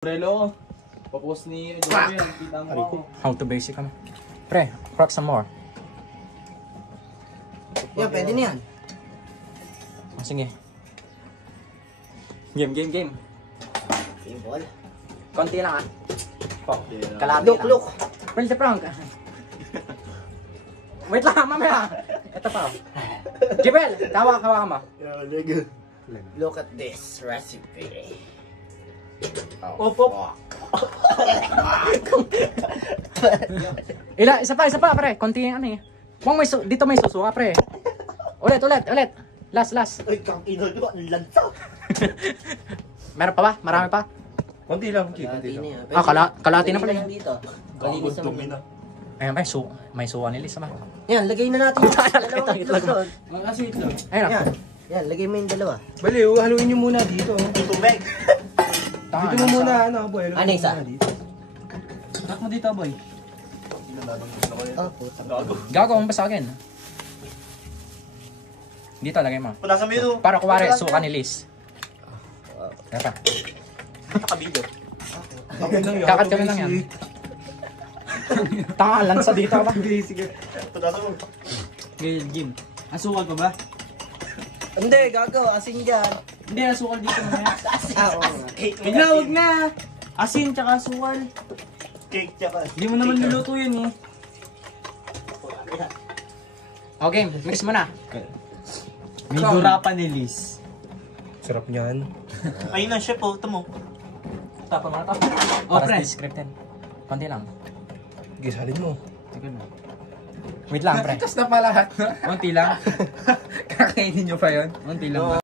Relo, papost ni Joey yan, kita mo ako. How to basic kami. Pre, crack some more. Yan, pwede na yan. Oh, sige. Game. Simple. Konti lang ah. Fuck yeah. Kalahati lang. Look. Pwede sa prank. Wait lang, mamaya. Ito pa. Jibel, hawak mo. Look at this recipe. Opo. Isa pa, pre. Konti ano eh. Dito may susuka, pre. Ulit. Last. Uy, kang ino doon, ang lansa. Meron pa ba? Marami pa? Konti lang. Kalahati na pala. Dito. Kalinis Dumi naman. na. Ayan ba, may suka ni Liz ba? Yan, lagay na natin yung dalawang itlog doon. Kasi itlog. Ayun Yan. ako. Yan, lagay mo yung dalawa. Baliw, haluin nyo muna dito. Tubig. Dito mo muna, boy. Ano isa? Tat mo dito, boy. Oh, puta. Gago, ang basa akin. Dito, lagay mo. Wala sa menu. Para kuwari, suka ni Liz. Kaya pa. Nakabido. Kakat kami lang yan. Tanga, lansa dito ba? Sige. Patasan mo. Jim. Asukal pa ba? Hindi, gago. Asin dyan. Hindi, asukal dito mamaya. Oo. Wag na. Asin tsaka asukal. Cake tsaka. Hindi mo naman niluto yun eh. Okay, mix mo na. May dura pa ni Liz. Sarap niyan. Ayun na siya po, ito mo. Tapa mo na to. Oh, Para pre. scripted. Konti lang. Sige, salin mo. Wait lang, pre. na pa lahat. Konti lang. Kakainin nyo pa yun? Konti lang ba?